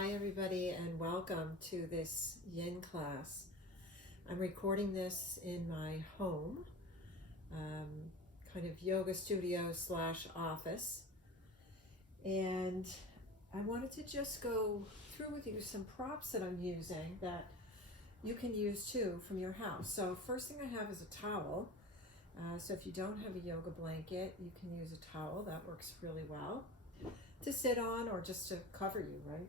Hi everybody and welcome to this yin class. I'm recording this in my home, kind of yoga studio slash office, and I wanted to just go through with you some props that I'm using that you can use too from your house. So first thing I have is a towel. So if you don't have a yoga blanket, you can use a towel. That works really well to sit on or just to cover you, right?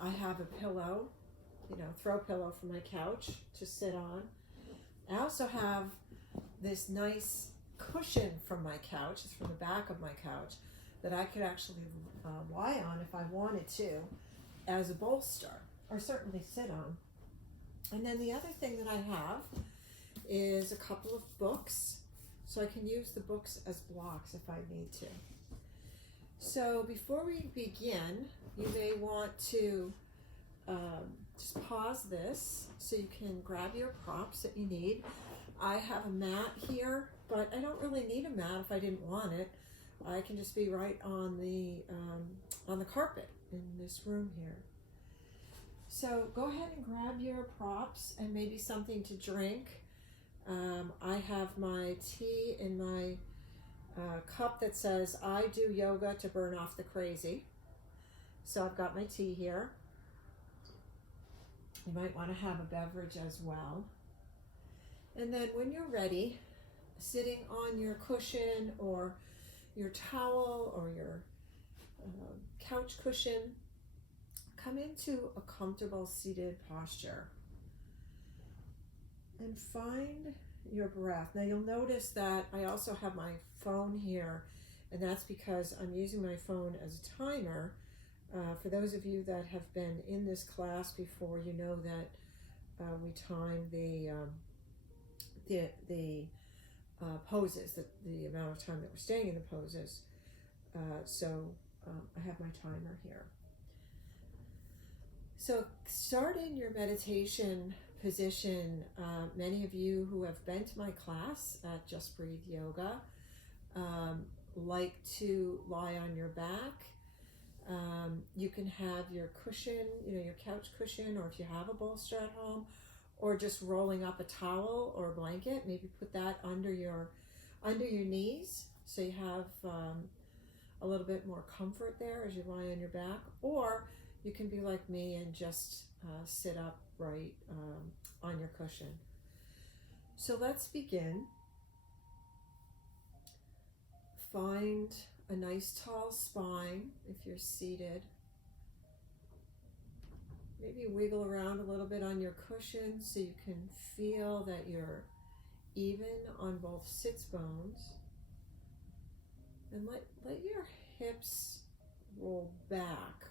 I have a pillow, throw pillow from my couch to sit on. I also have this nice cushion from my couch. It's from the back of my couch that I could actually lie on if I wanted to as a bolster, or certainly sit on. And then the other thing that I have is a couple of books, so I can use the books as blocks if I need to. So before we begin, you may want to just pause this so you can grab your props that you need. I have a mat here, but I don't really need a mat if I didn't want it. I can just be right on the carpet in this room here. So go ahead and grab your props and maybe something to drink. I have my tea in my cup that says, I do yoga to burn off the crazy. So I've got my tea here. You might want to have a beverage as well. And then when you're ready, sitting on your cushion or your towel or your couch cushion, come into a comfortable seated posture and find your breath. Now you'll notice that I also have my phone here, and that's because I'm using my phone as a timer. For those of you that have been in this class before, you know that we time the poses, the amount of time that we're staying in the poses. So I have my timer here. So start in your meditation position. Many of you who have been to my class at Just Breathe Yoga like to lie on your back. You can have your cushion, your couch cushion, or if you have a bolster at home, or just rolling up a towel or a blanket, maybe put that under your knees so you have a little bit more comfort there as you lie on your back. Or you can be like me and just sit up right on your cushion. So let's begin. Find a nice tall spine if you're seated. Maybe wiggle around a little bit on your cushion so you can feel that you're even on both sits bones. And let your hips roll back,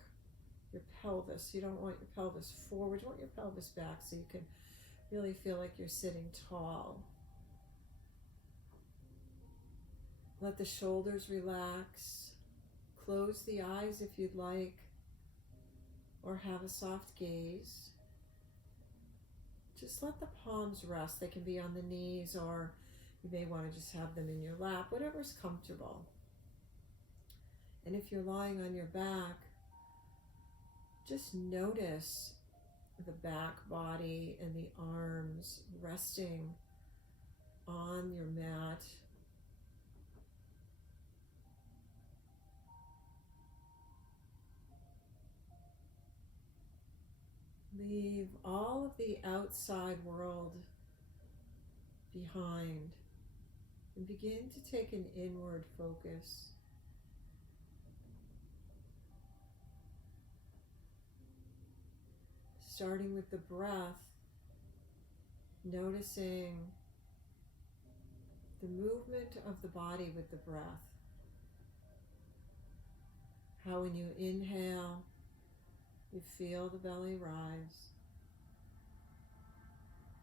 your pelvis. You don't want your pelvis forward, you want your pelvis back so you can really feel like you're sitting tall. Let the shoulders relax. Close the eyes if you'd like, or have a soft gaze. Just let the palms rest. They can be on the knees, or you may want to just have them in your lap, whatever's comfortable. And if you're lying on your back, just notice the back body and the arms resting on your mat. Leave all of the outside world behind and begin to take an inward focus. Starting with the breath, noticing the movement of the body with the breath. How when you inhale, you feel the belly rise.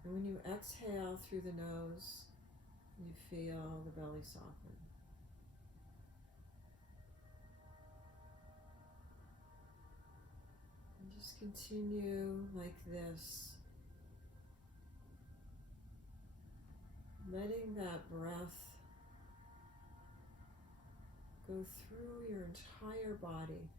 And when you exhale through the nose, you feel the belly soften. And just continue like this, letting that breath go through your entire body.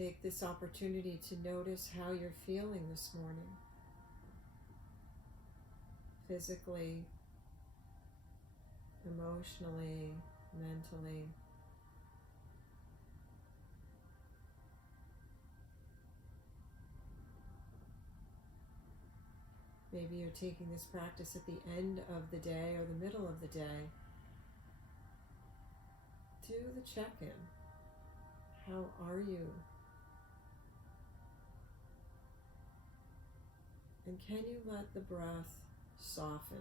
Take this opportunity to notice how you're feeling this morning, physically, emotionally, mentally. Maybe you're taking this practice at the end of the day or the middle of the day. Do the check-in. How are you? And can you let the breath soften?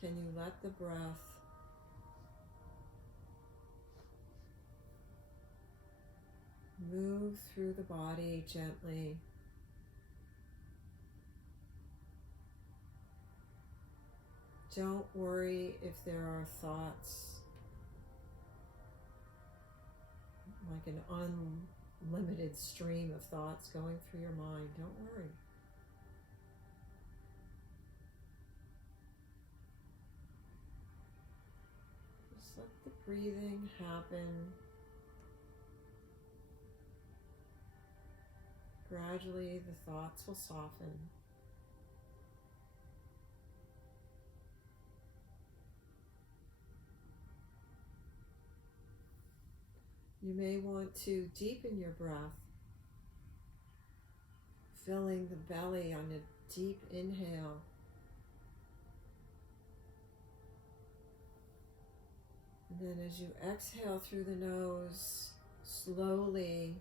Can you let the breath move through the body gently? Don't worry if there are thoughts, like an unlimited stream of thoughts going through your mind. Don't worry. Just let the breathing happen. Gradually, the thoughts will soften. You may want to deepen your breath, filling the belly on a deep inhale. And then as you exhale through the nose, slowly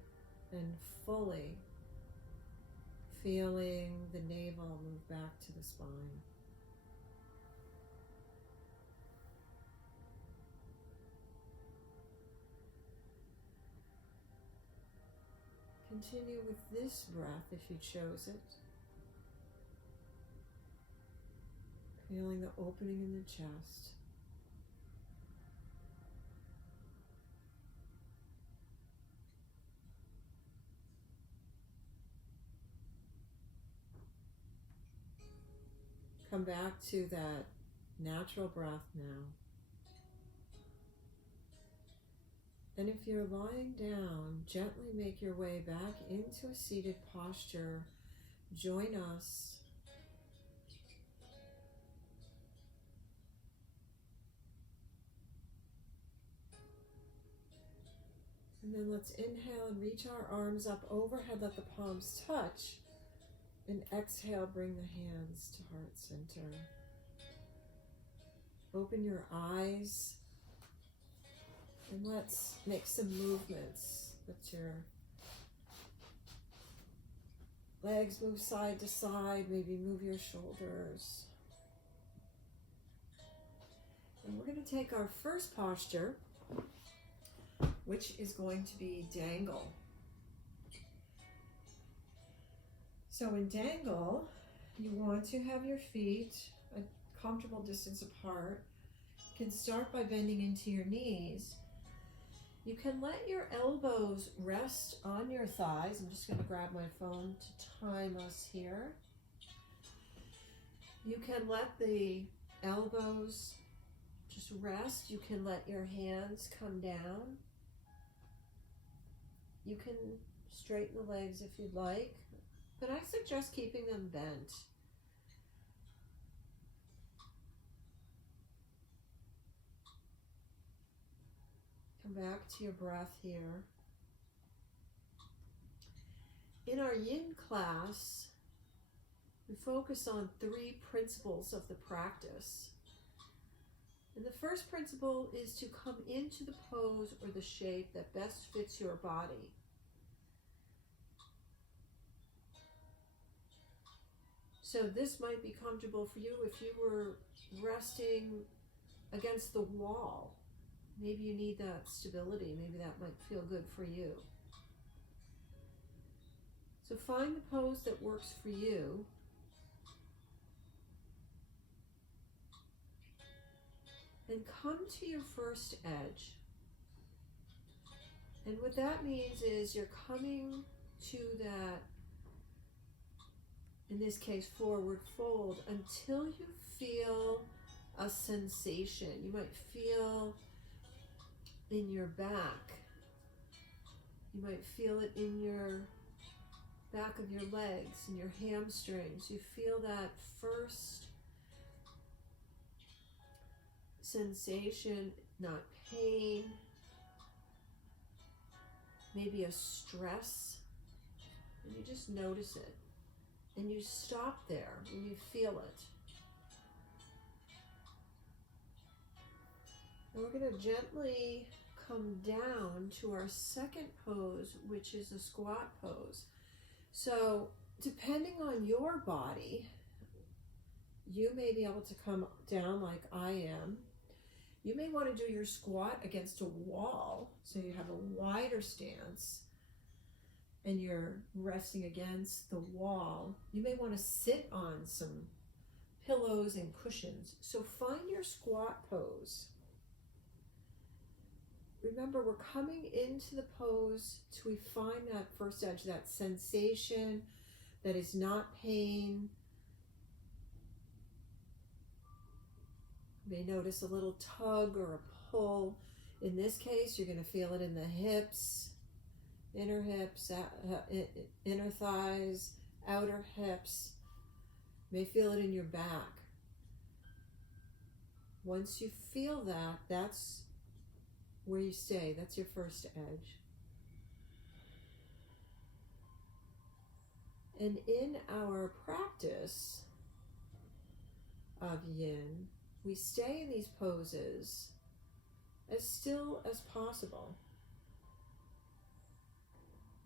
and fully feeling the navel move back to the spine. Continue with this breath if you chose it. Feeling the opening in the chest. Come back to that natural breath now. And if you're lying down, gently make your way back into a seated posture. Join us. And then let's inhale and reach our arms up overhead, let the palms touch. And exhale, bring the hands to heart center. Open your eyes. And let's make some movements. Let your legs move side to side, maybe move your shoulders. And we're going to take our first posture, which is going to be dangle. So in dangle, you want to have your feet a comfortable distance apart. You can start by bending into your knees. You can let your elbows rest on your thighs. I'm just going to grab my phone to time us here. You can let the elbows just rest. You can let your hands come down. You can straighten the legs if you'd like, but I suggest keeping them bent. Come back to your breath here. In our yin class, we focus on 3 principles of the practice. And the first principle is to come into the pose or the shape that best fits your body. So this might be comfortable for you if you were resting against the wall. Maybe you need that stability. Maybe that might feel good for you. So find the pose that works for you. And come to your first edge. And what that means is you're coming to that, in this case, forward fold until you feel a sensation. You might feel in your back You might feel it in your back of your legs and your hamstrings. You feel that first sensation, not pain, maybe a stress, and you just notice it. And you stop there when you feel it. And we're going to gently come down to our second pose, which is a squat pose. So depending on your body, you may be able to come down like I am. You may want to do your squat against a wall, so you have a wider stance and you're resting against the wall. You may want to sit on some pillows and cushions. So find your squat pose. Remember, we're coming into the pose till we find that first edge, that sensation that is not pain. You may notice a little tug or a pull. In this case, you're going to feel it in the hips, inner thighs, outer hips. You may feel it in your back. Once you feel that, that's where you stay. That's your first edge. And in our practice of yin, we stay in these poses as still as possible.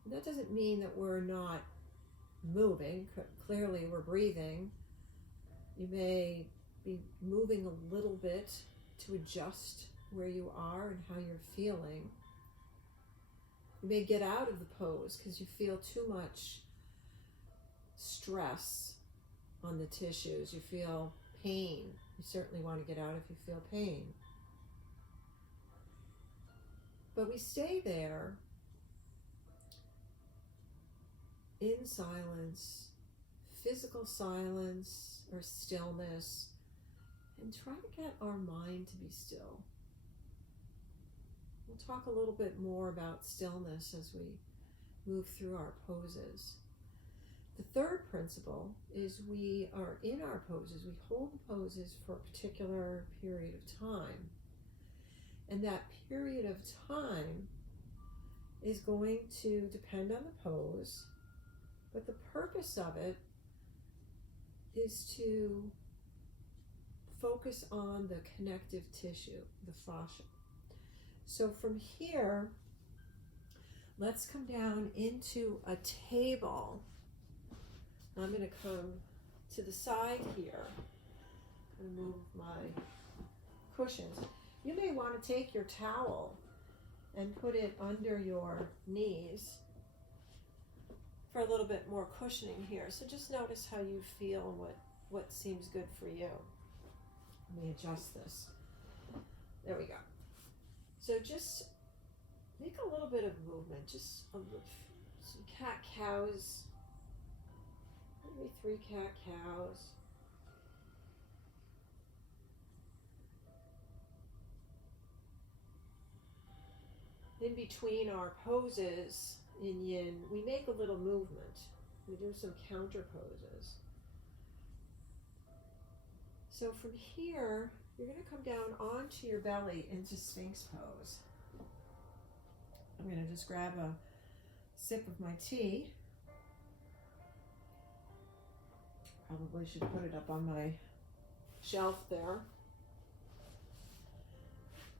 That doesn't mean that we're not moving. Clearly we're breathing. You may be moving a little bit to adjust where you are and how you're feeling. You may get out of the pose because you feel too much stress on the tissues. You feel pain. You certainly want to get out if you feel pain. But we stay there in silence, physical silence or stillness, and try to get our mind to be still. We'll talk a little bit more about stillness as we move through our poses. The third principle is we are in our poses. We hold the poses for a particular period of time. And that period of time is going to depend on the pose, but the purpose of it is to focus on the connective tissue, the fascia. So from here, let's come down into a table. I'm going to come to the side here and move my cushions. You may want to take your towel and put it under your knees for a little bit more cushioning here. So just notice how you feel and what seems good for you. Let me adjust this. There we go. So just make a little bit of movement, just some cat-cows, maybe 3 cat-cows. In between our poses in yin, we make a little movement. We do some counter poses. So from here, you're going to come down onto your belly into Sphinx pose. I'm going to just grab a sip of my tea. Probably should put it up on my shelf there.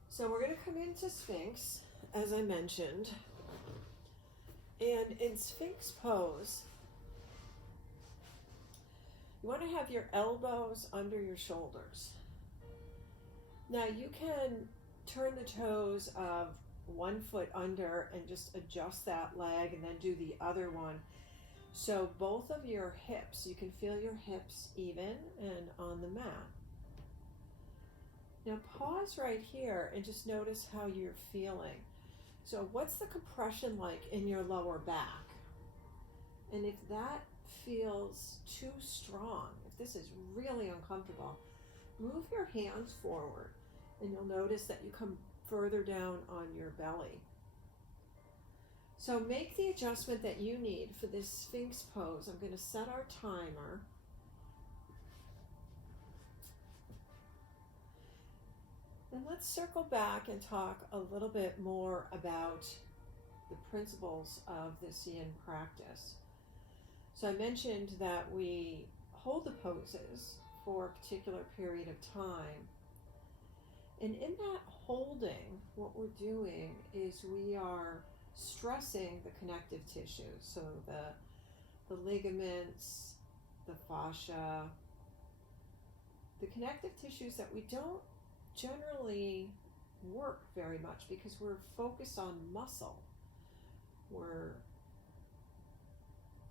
So we're going to come into Sphinx, as I mentioned. And in Sphinx pose, you want to have your elbows under your shoulders. Now you can turn the toes of one foot under and just adjust that leg and then do the other one. So both of your hips, you can feel your hips even and on the mat. Now pause right here and just notice how you're feeling. So what's the compression like in your lower back? And if that feels too strong, if this is really uncomfortable, move your hands forward and you'll notice that you come further down on your belly. So make the adjustment that you need for this Sphinx pose. I'm going to set our timer. And let's circle back and talk a little bit more about the principles of this yin practice. So I mentioned that we hold the poses for a particular period of time. And in that holding, what we're doing is we are stressing the connective tissues. So the ligaments, the fascia, the connective tissues that we don't generally work very much because we're focused on muscle. We're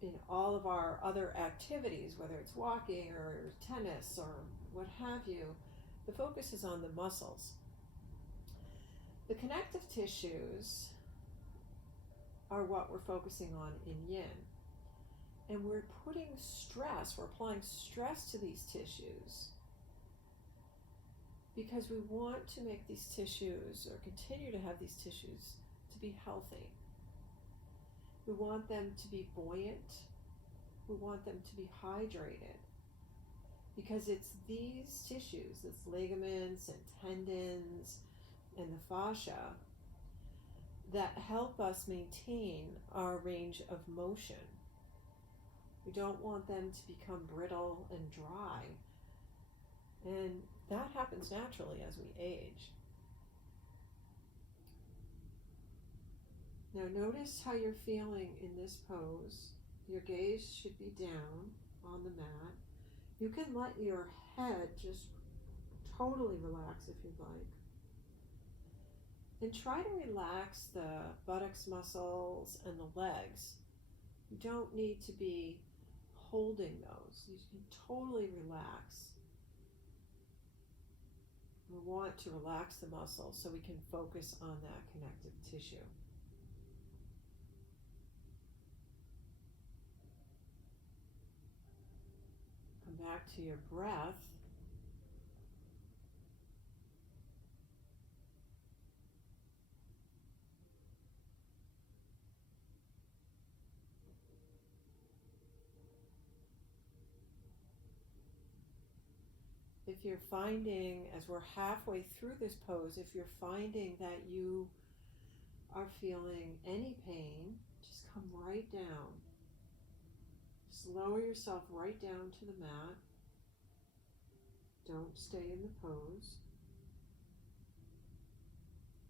in all of our other activities, whether it's walking or tennis or what have you, the focus is on the muscles. The connective tissues are what we're focusing on in yin. And we're putting stress, we're applying stress to these tissues because we want to make these tissues or continue to have these tissues to be healthy. We want them to be buoyant. We want them to be hydrated because it's these tissues, it's ligaments and tendons and the fascia that help us maintain our range of motion. We don't want them to become brittle and dry. And that happens naturally as we age. Now notice how you're feeling in this pose. Your gaze should be down on the mat. You can let your head just totally relax if you'd like. And try to relax the buttocks muscles and the legs. You don't need to be holding those. You can totally relax. We want to relax the muscles so we can focus on that connective tissue. Come back to your breath. If you're finding, as we're halfway through this pose, if you're finding that you are feeling any pain, just come right down. Just lower yourself right down to the mat. Don't stay in the pose.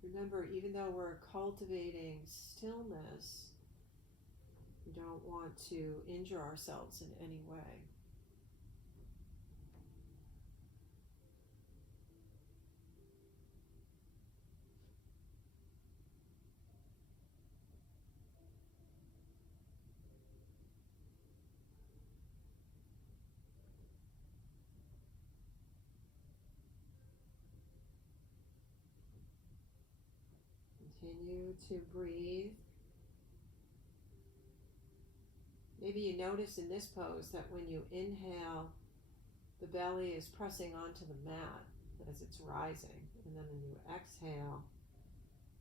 Remember, even though we're cultivating stillness, we don't want to injure ourselves in any way. Continue to breathe. Maybe you notice in this pose that when you inhale, the belly is pressing onto the mat as it's rising. And then when you exhale,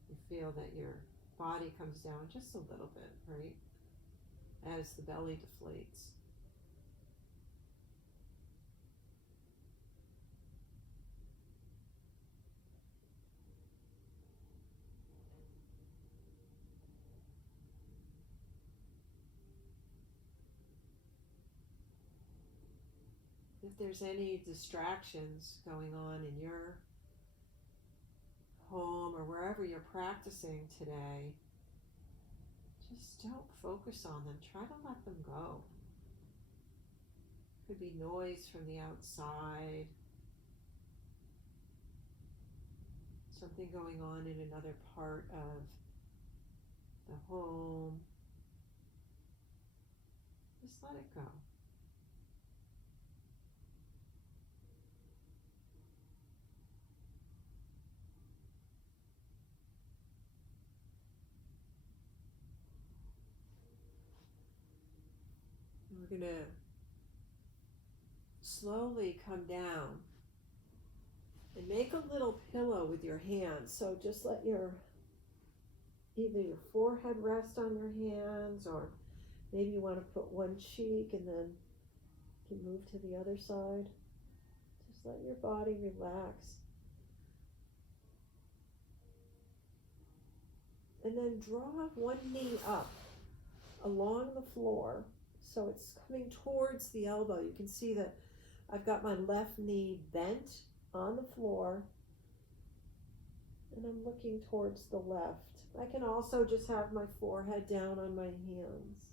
you feel that your body comes down just a little bit, right? As the belly deflates. If there's any distractions going on in your home or wherever you're practicing today, just don't focus on them. Try to let them go. Could be noise from the outside, something going on in another part of the home. Just let it go. We're going to slowly come down and make a little pillow with your hands. So just let your either your forehead rest on your hands, or maybe you want to put one cheek and then you can move to the other side. Just let your body relax. And then draw one knee up along the floor so it's coming towards the elbow. You can see that I've got my left knee bent on the floor and I'm looking towards the left. I can also just have my forehead down on my hands.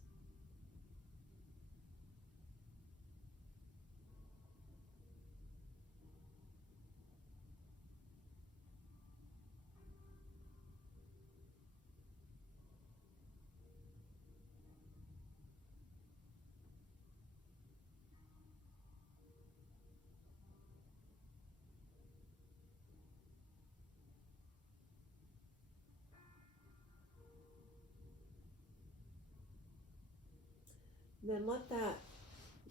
Then let that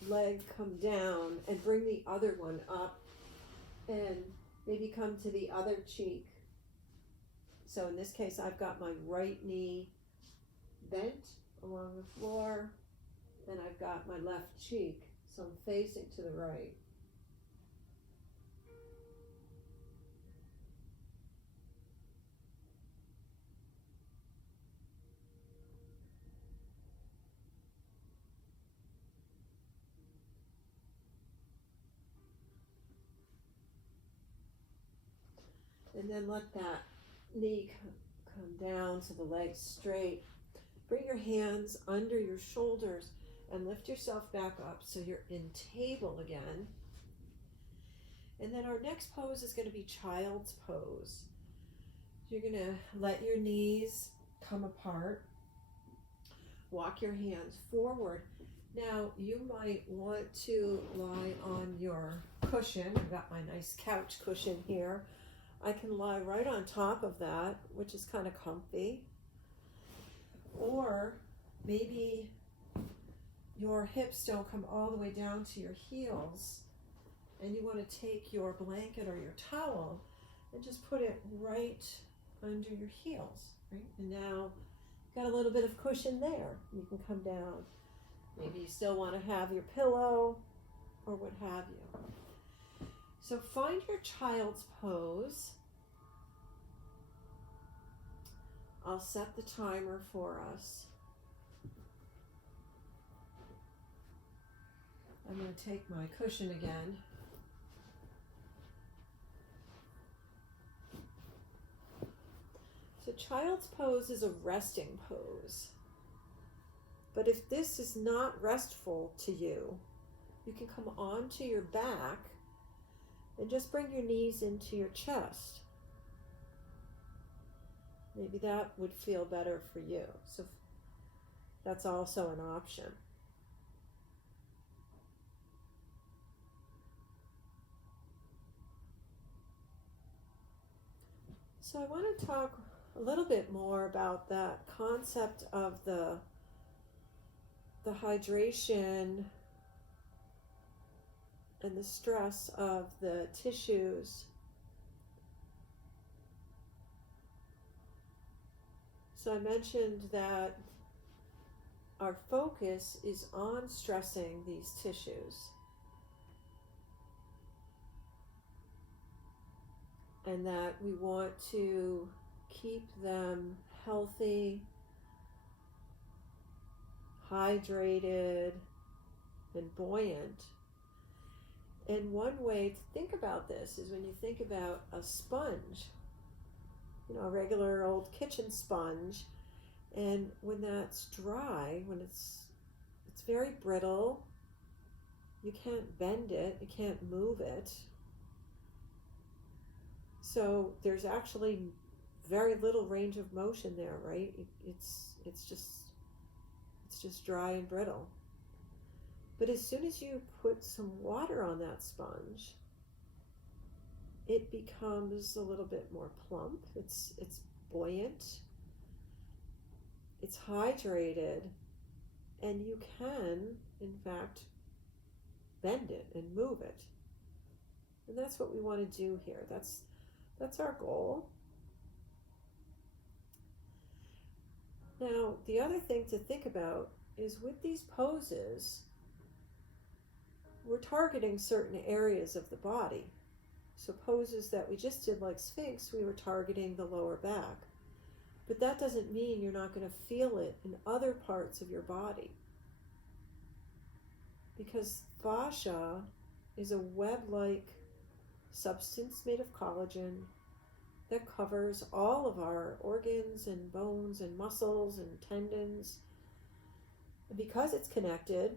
leg come down and bring the other one up and maybe come to the other cheek. So in this case, I've got my right knee bent along the floor and I've got my left cheek, so I'm facing to the right. And then let that knee come down so the leg's straight. Bring your hands under your shoulders and lift yourself back up so you're in table again. And then our next pose is going to be child's pose. You're going to let your knees come apart. Walk your hands forward. Now you might want to lie on your cushion. I've got my nice couch cushion here. I can lie right on top of that, which is kind of comfy. Or maybe your hips don't come all the way down to your heels and you want to take your blanket or your towel and just put it right under your heels, right? And now you've got a little bit of cushion there. You can come down. Maybe you still want to have your pillow or what have you. So find your child's pose. I'll set the timer for us. I'm going to take my cushion again. So child's pose is a resting pose. But if this is not restful to you, you can come onto your back and just bring your knees into your chest. Maybe that would feel better for you. So that's also an option. So I want to talk a little bit more about that concept of the hydration and the stress of the tissues. So I mentioned that our focus is on stressing these tissues. And that we want to keep them healthy, hydrated, and buoyant. And one way to think about this is when you think about a sponge, a regular old kitchen sponge, and when that's dry, when it's very brittle, you can't bend it, you can't move it. So there's actually very little range of motion there, right? It's just dry and brittle. But as soon as you put some water on that sponge, it becomes a little bit more plump. It's buoyant. It's hydrated, and you can, in fact, bend it and move it. And that's what we want to do here. That's our goal. Now, the other thing to think about is with these poses, we're targeting certain areas of the body. So poses that we just did like Sphinx, we were targeting the lower back. But that doesn't mean you're not going to feel it in other parts of your body. Because fascia is a web-like substance made of collagen that covers all of our organs and bones and muscles and tendons. And because it's connected,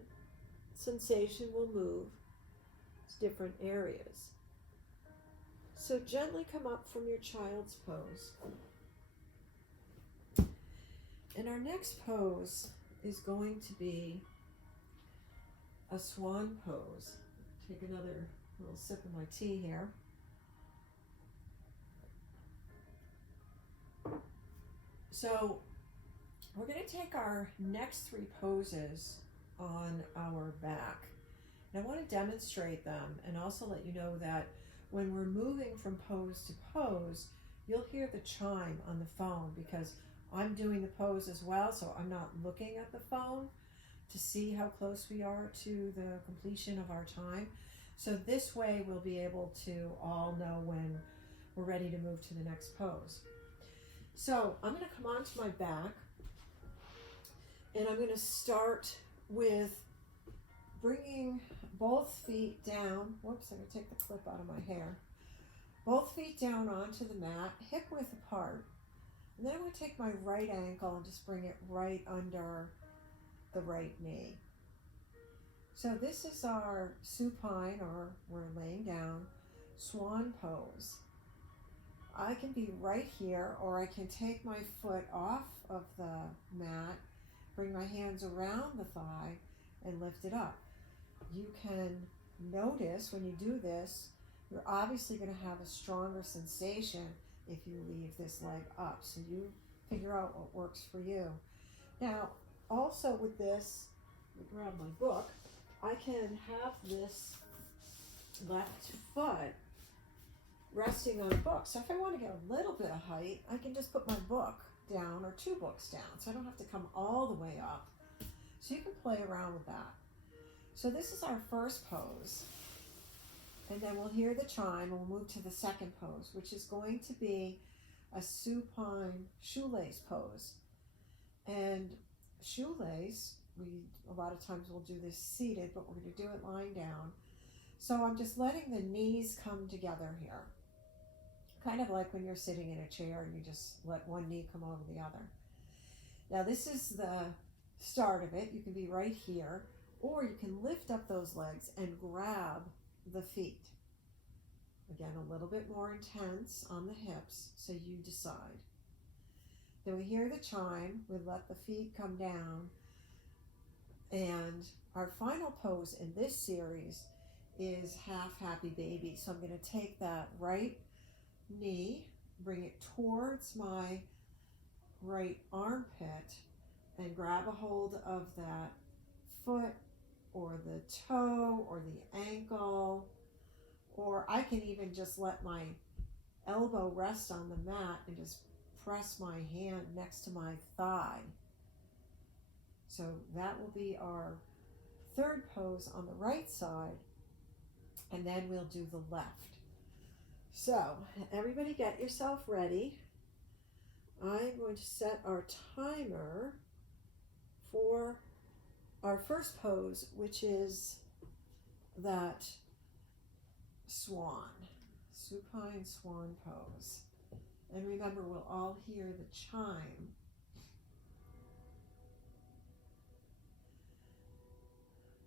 sensation will move to different areas. So gently come up from your child's pose. And our next pose is going to be a swan pose. Take another little sip of my tea here. So we're going to take our next three poses on our back. And I want to demonstrate them and also let you know that when we're moving from pose to pose, you'll hear the chime on the phone because I'm doing the pose as well, so I'm not looking at the phone to see how close we are to the completion of our time. So this way we'll be able to all know when we're ready to move to the next pose. So I'm going to come onto my back, and I'm going to start with bringing both feet down. Whoops, I'm going to take the clip out of my hair. Both feet down onto the mat, hip width apart. And then I'm going to take my right ankle and just bring it right under the right knee. So this is our supine, or we're laying down, swan pose. I can be right here, or I can take my foot off of the mat, bring my hands around the thigh, and lift it up. You can notice when you do this, you're obviously going to have a stronger sensation if you leave this leg up. So you figure out what works for you. Now, also with this, let me grab my book, I can have this left foot resting on a book. So if I want to get a little bit of height, I can just put my book down or two books down. So I don't have to come all the way up. So you can play around with that. So this is our first pose. And then we'll hear the chime and we'll move to the second pose, which is going to be a supine shoelace pose. And shoelace, a lot of times we'll do this seated, but we're going to do it lying down. So I'm just letting the knees come together here. Kind of like when you're sitting in a chair and you just let one knee come over the other. Now this is the start of it. You can be right here, or you can lift up those legs and grab the feet. Again, a little bit more intense on the hips, so you decide. Then we hear the chime, we let the feet come down, and our final pose in this series is half happy baby. So I'm going to take that right knee, bring it towards my right armpit, and grab a hold of that foot or the toe or the ankle, or I can even just let my elbow rest on the mat and just press my hand next to my thigh. So that will be our third pose on the right side, and then we'll do the left. So everybody get yourself ready. I'm going to set our timer for our first pose, which is that swan, supine swan pose. And remember, we'll all hear the chime.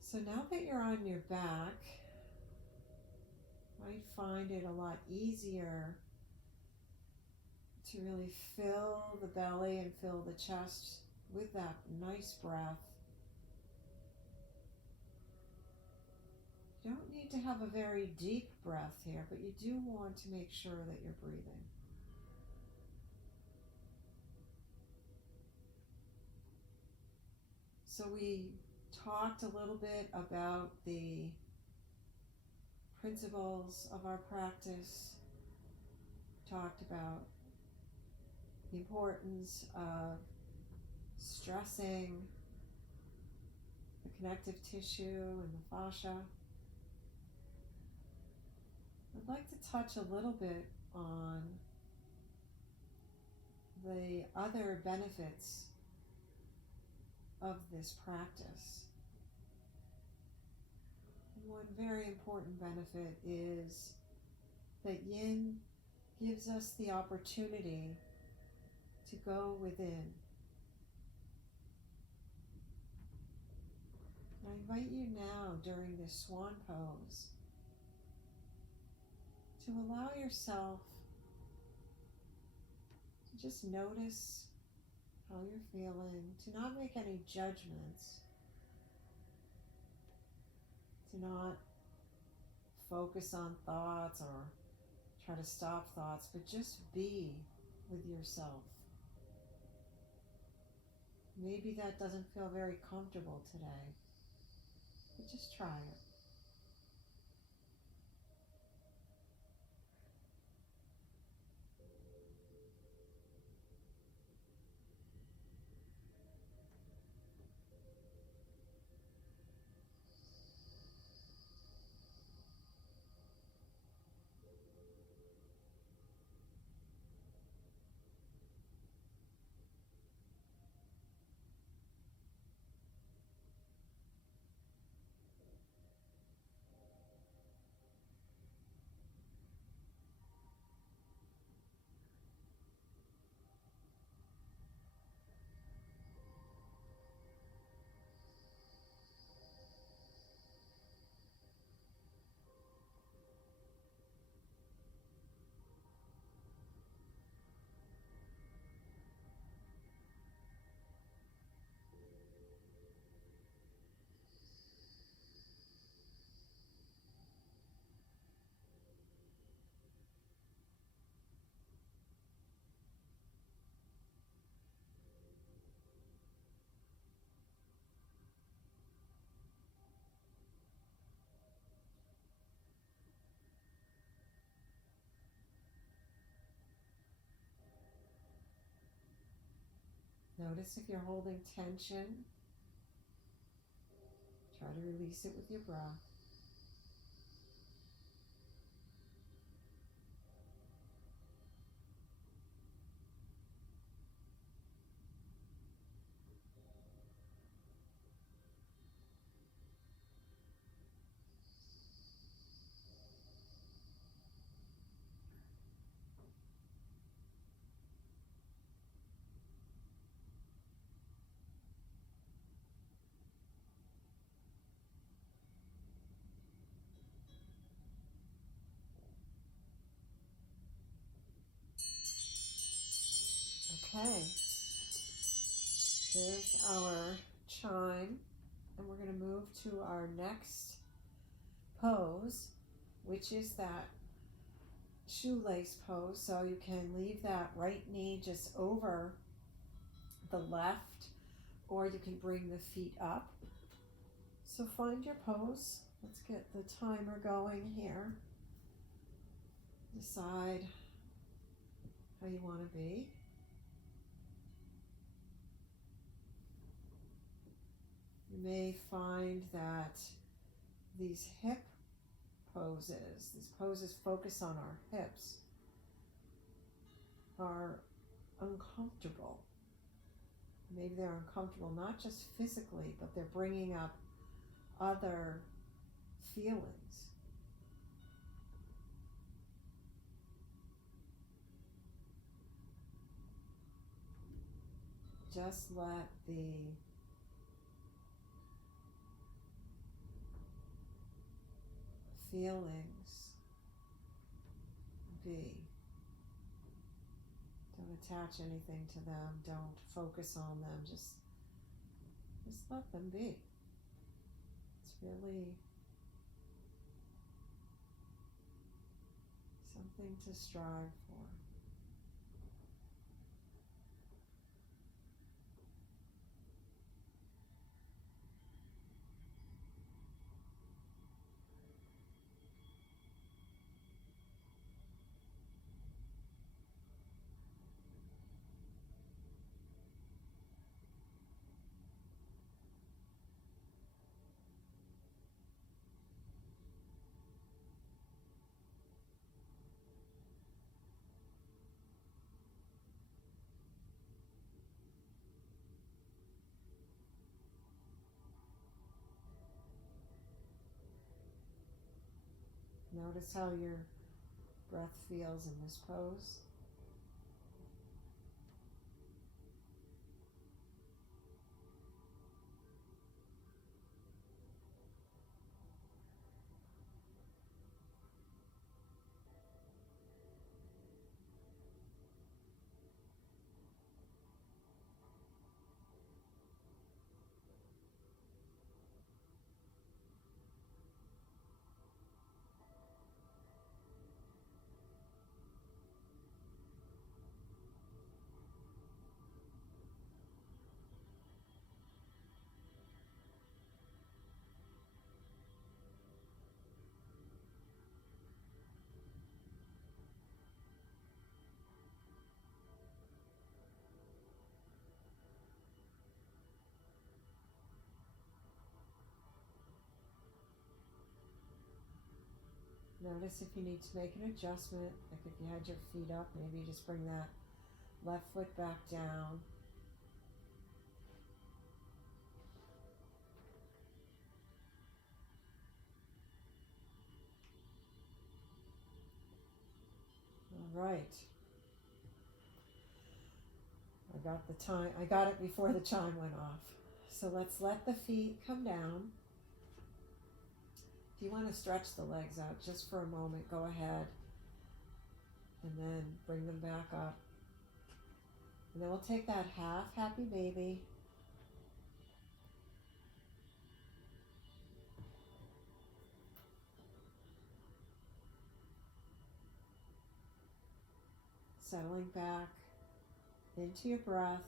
So now that you're on your back, you might find it a lot easier to really fill the belly and fill the chest with that nice breath. You don't need to have a very deep breath here, but you do want to make sure that you're breathing. So we talked a little bit about the principles of our practice, talked about the importance of stressing the connective tissue and the fascia. I'd like to touch a little bit on the other benefits of this practice. And one very important benefit is that yin gives us the opportunity to go within. I invite you now during this swan pose to allow yourself to just notice how you're feeling, to not make any judgments, to not focus on thoughts or try to stop thoughts, but just be with yourself. Maybe that doesn't feel very comfortable today, but just try it. Notice if you're holding tension. Try to release it with your breath. Okay, here's our chime, and we're going to move to our next pose, which is that shoelace pose. So you can leave that right knee just over the left, or you can bring the feet up. So find your pose. Let's get the timer going here. Decide how you want to be. You may find that these hip poses, these poses focus on our hips, are uncomfortable. Maybe they're uncomfortable not just physically, but they're bringing up other feelings. Just let the feelings be. Don't attach anything to them. Don't focus on them. Just let them be. It's really something to strive for. Notice how your breath feels in this pose. Notice if you need to make an adjustment, like if you had your feet up, maybe just bring that left foot back down. All right. I got it before the chime went off. So let's let the feet come down. If you want to stretch the legs out just for a moment, go ahead. And then bring them back up. And then we'll take that half happy baby. Settling back into your breath.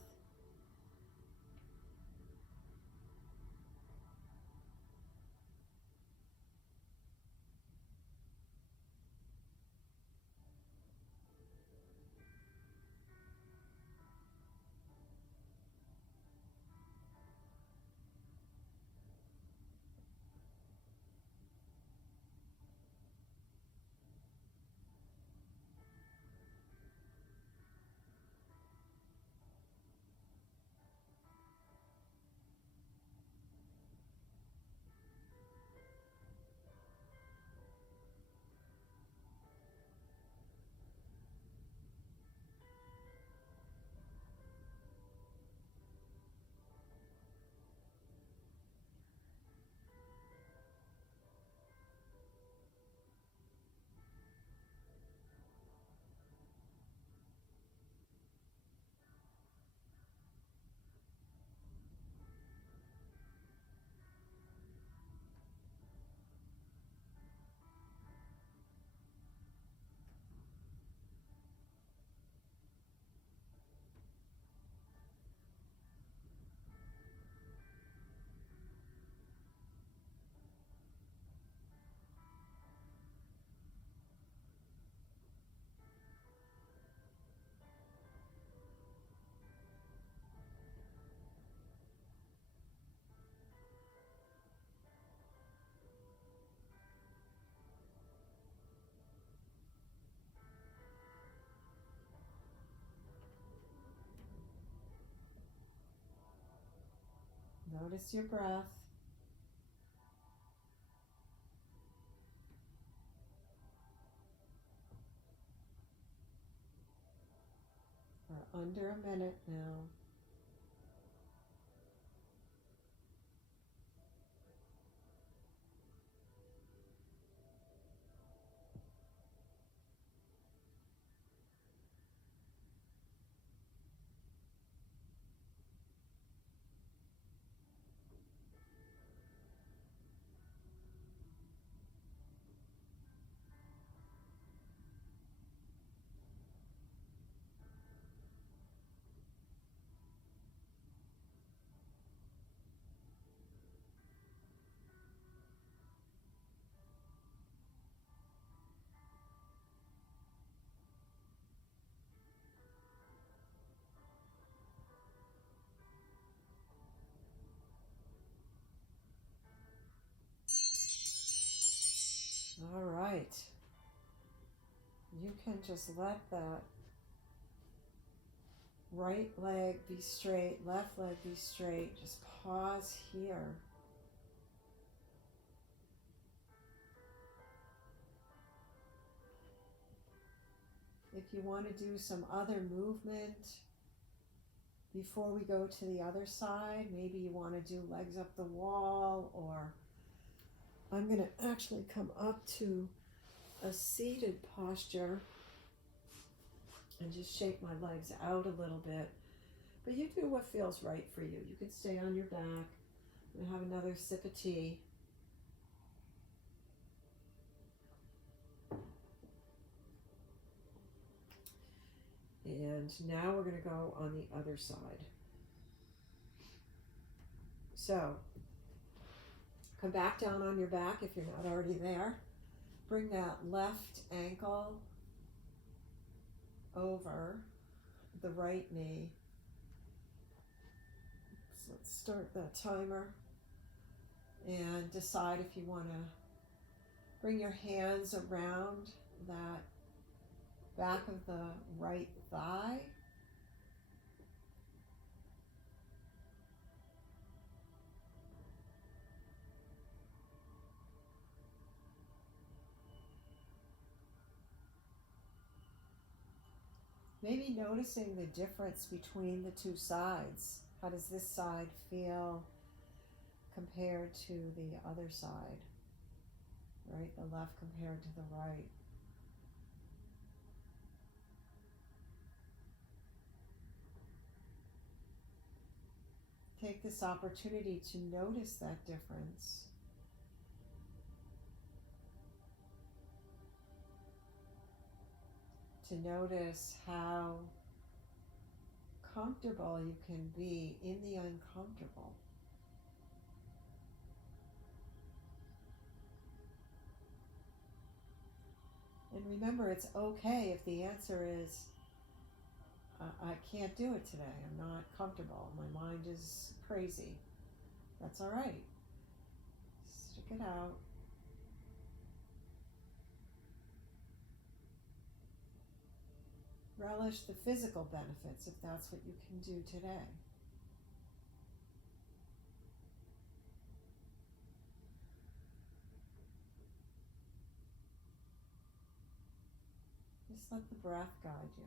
Notice your breath. We're under a minute now. All right. You can just let that right leg be straight, left leg be straight. Just pause here. if you want to do some other movement before we go to the other side, maybe you want to do legs up the wall, or I'm going to actually come up to a seated posture and just shake my legs out a little bit. But you do what feels right for you. You can stay on your back and have another sip of tea. And now we're going to go on the other side. So, come back down on your back if you're not already there. Bring that left ankle over the right knee. So let's start that timer and decide if you want to bring your hands around that back of the right thigh. Maybe noticing the difference between the two sides. How does this side feel compared to the other side? Right? The left compared to the right. Take this opportunity to notice that difference. To notice how comfortable you can be in the uncomfortable. And remember, it's okay if the answer is, I can't do it today. I'm not comfortable. My mind is crazy. That's all right. Stick it out. Relish the physical benefits if that's what you can do today. Just let the breath guide you.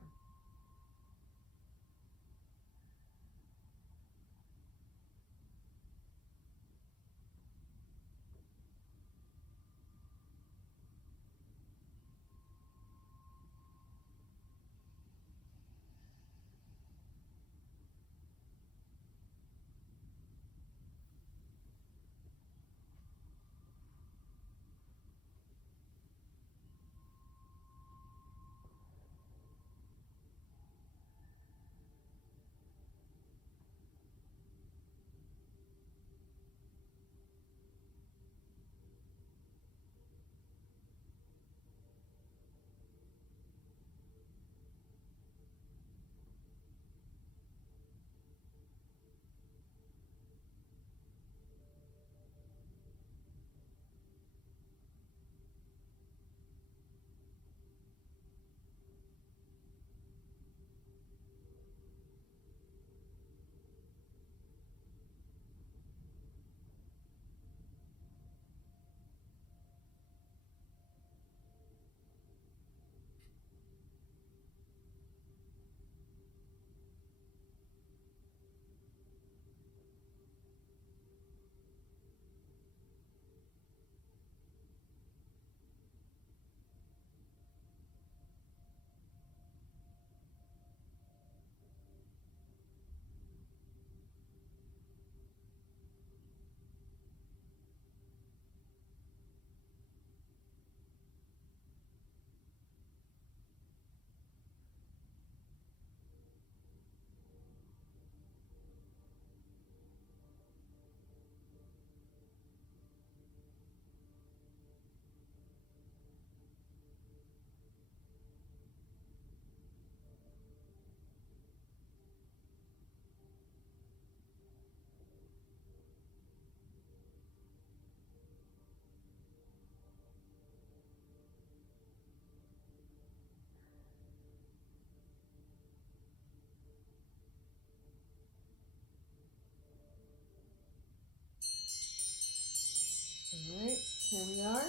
All right, here we are.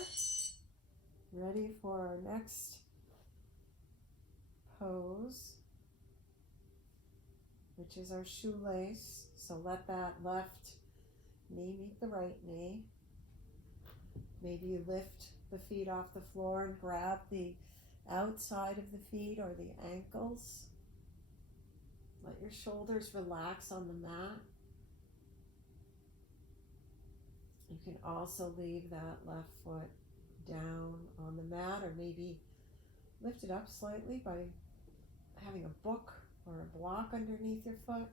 Ready for our next pose, which is our shoelace. So let that left knee meet the right knee. Maybe you lift the feet off the floor and grab the outside of the feet or the ankles. Let your shoulders relax on the mat. You can also leave that left foot down on the mat, or maybe lift it up slightly by having a book or a block underneath your foot.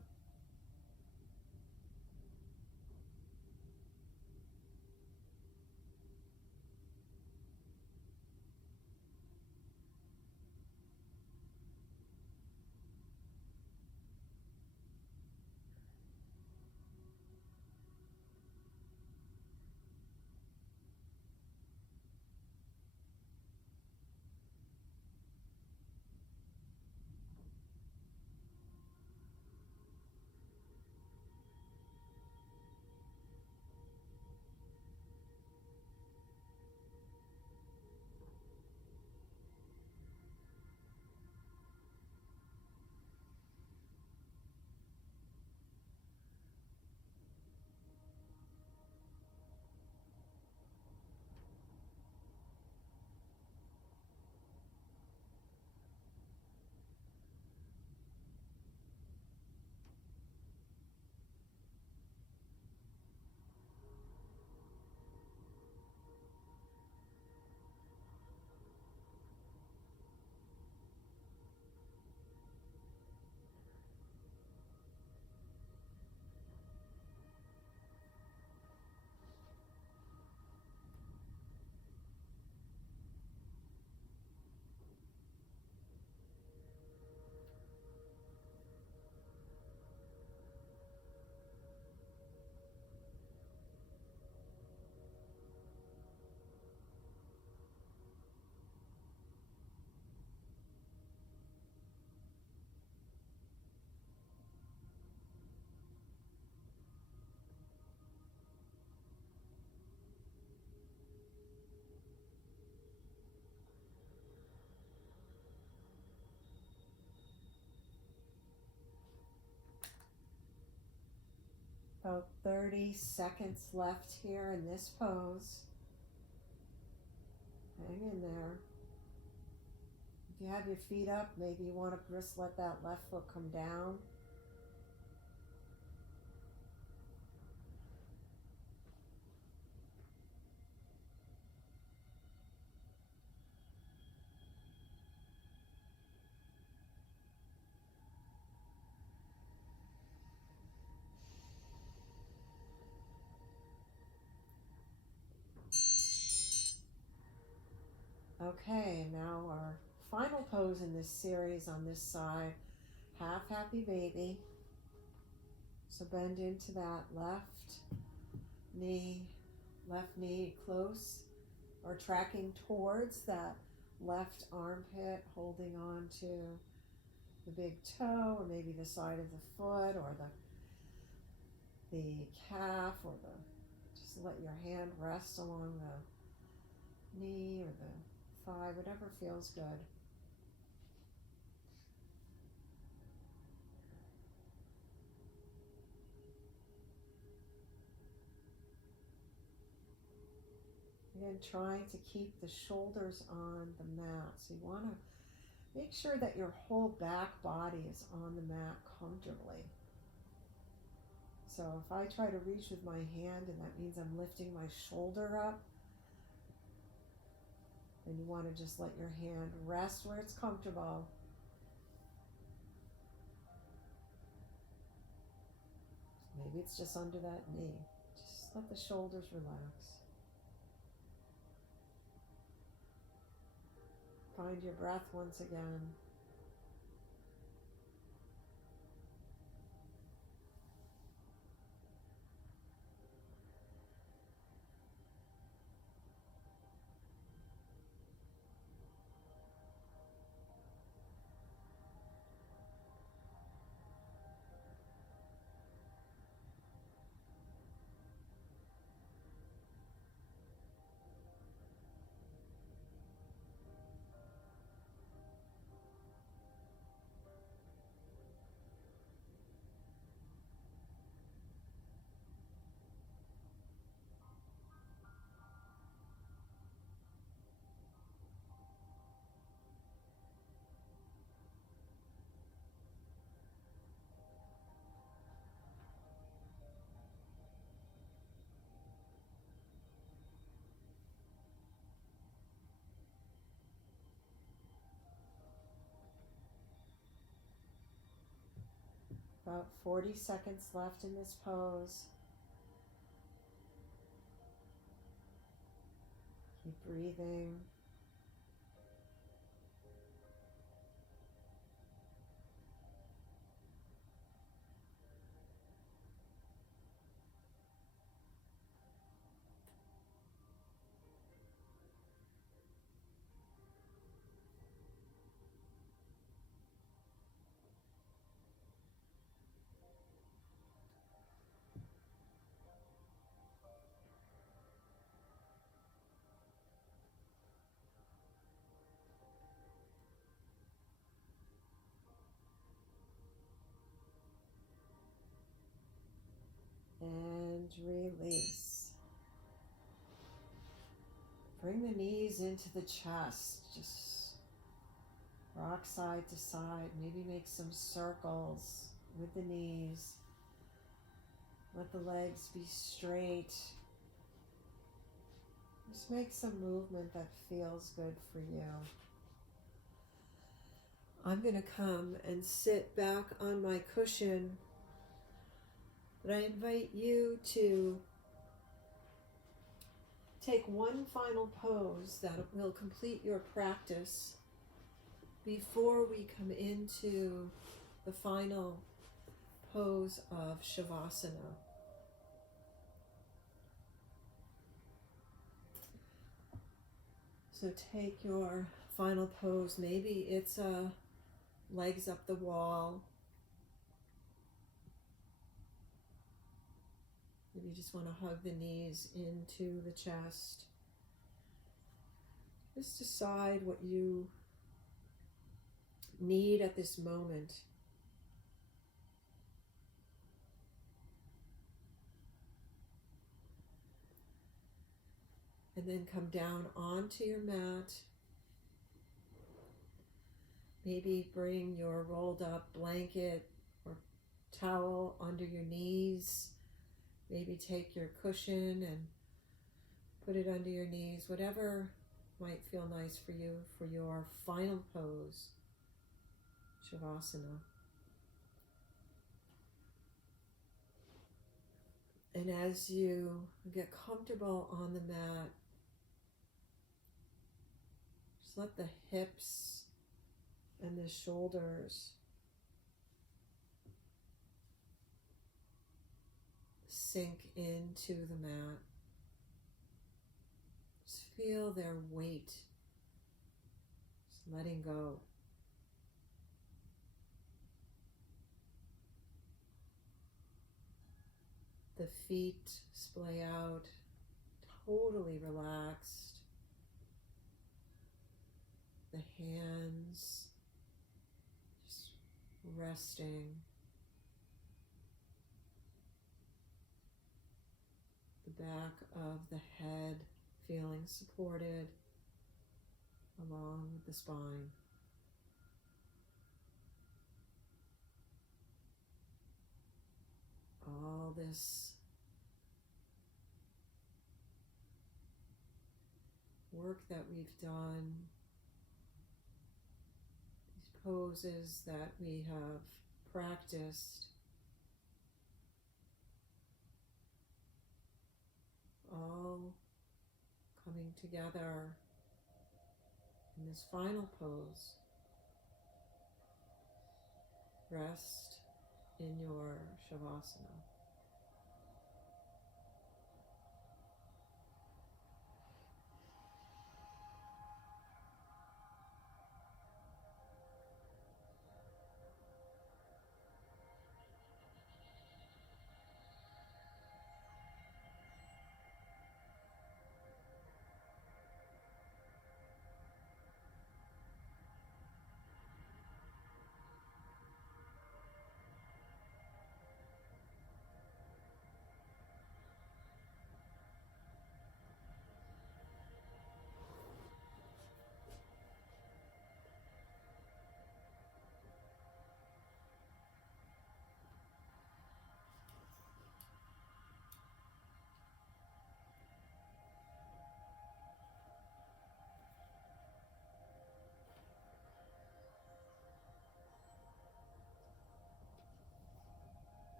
About 30 seconds left here in this pose. Hang in there. If you have your feet up, maybe you want to just let that left foot come down. Okay, now our final pose in this series on this side, half happy baby. So bend into that left knee close or tracking towards that left armpit, holding on to the big toe or maybe the side of the foot or the calf or just let your hand rest along the knee or the thigh, whatever feels good. Again, trying to keep the shoulders on the mat. So you want to make sure that your whole back body is on the mat comfortably. So if I try to reach with my hand and that means I'm lifting my shoulder up, then you want to just let your hand rest where it's comfortable. Maybe it's just under that knee. Just let the shoulders relax. Find your breath once again. About 40 seconds left in this pose. Keep breathing. And release. Bring the knees into the chest. Just rock side to side. Maybe make some circles with the knees. Let the legs be straight. Just make some movement that feels good for you. I'm going to come and sit back on my cushion, but I invite you to take one final pose that will complete your practice before we come into the final pose of Shavasana. So take your final pose. Maybe it's legs up the wall. Maybe you just want to hug the knees into the chest. Just decide what you need at this moment. And then come down onto your mat. Maybe bring your rolled up blanket or towel under your knees. Maybe take your cushion and put it under your knees. Whatever might feel nice for you for your final pose, Shavasana. And as you get comfortable on the mat, just let the hips and the shoulders sink into the mat. Just feel their weight, just letting go. The feet splay out, totally relaxed. The hands just resting. The back of the head feeling supported along the spine. All this work that we've done, these poses that we have practiced, all coming together in this final pose. Rest in your Shavasana.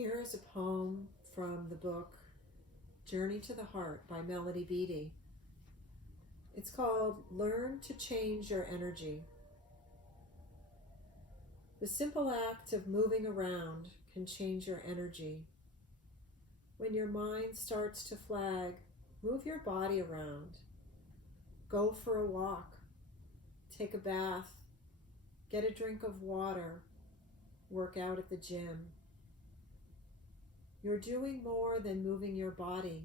Here is a poem from the book Journey to the Heart by Melody Beattie. It's called Learn to Change Your Energy. The simple act of moving around can change your energy. When your mind starts to flag, move your body around. Go for a walk, take a bath, get a drink of water, work out at the gym. You're doing more than moving your body.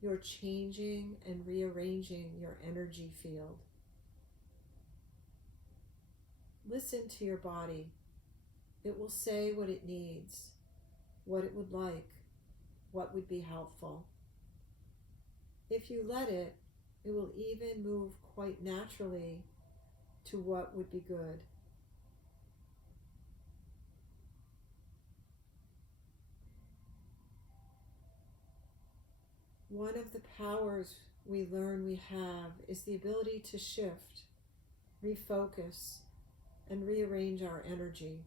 You're changing and rearranging your energy field. Listen to your body. It will say what it needs, what it would like, what would be helpful. If you let it, it will even move quite naturally to what would be good. One of the powers we learn we have is the ability to shift, refocus, and rearrange our energy.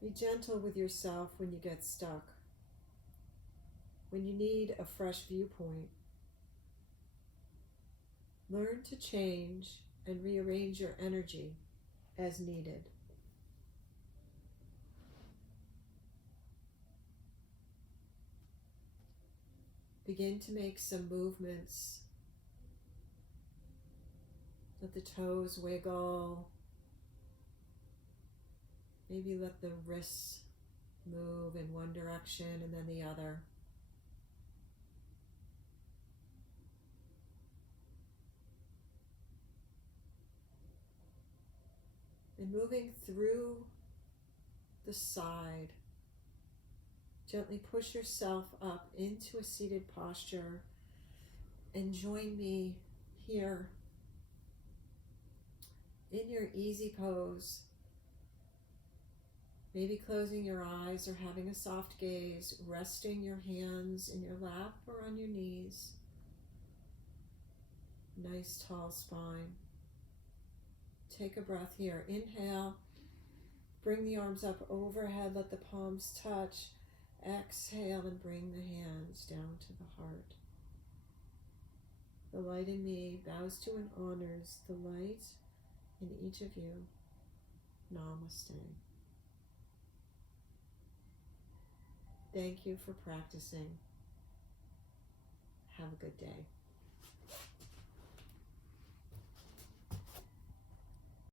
Be gentle with yourself when you get stuck, when you need a fresh viewpoint. Learn to change and rearrange your energy as needed. Begin to make some movements. Let the toes wiggle. Maybe let the wrists move in one direction and then the other. And moving through the side, gently push yourself up into a seated posture and join me here in your easy pose. Maybe closing your eyes or having a soft gaze, resting your hands in your lap or on your knees. Nice tall spine. Take a breath here. Inhale. Bring the arms up overhead. Let the palms touch. Exhale and bring the hands down to the heart. The light in me bows to and honors the light in each of you. Namaste. Thank you for practicing. Have a good day.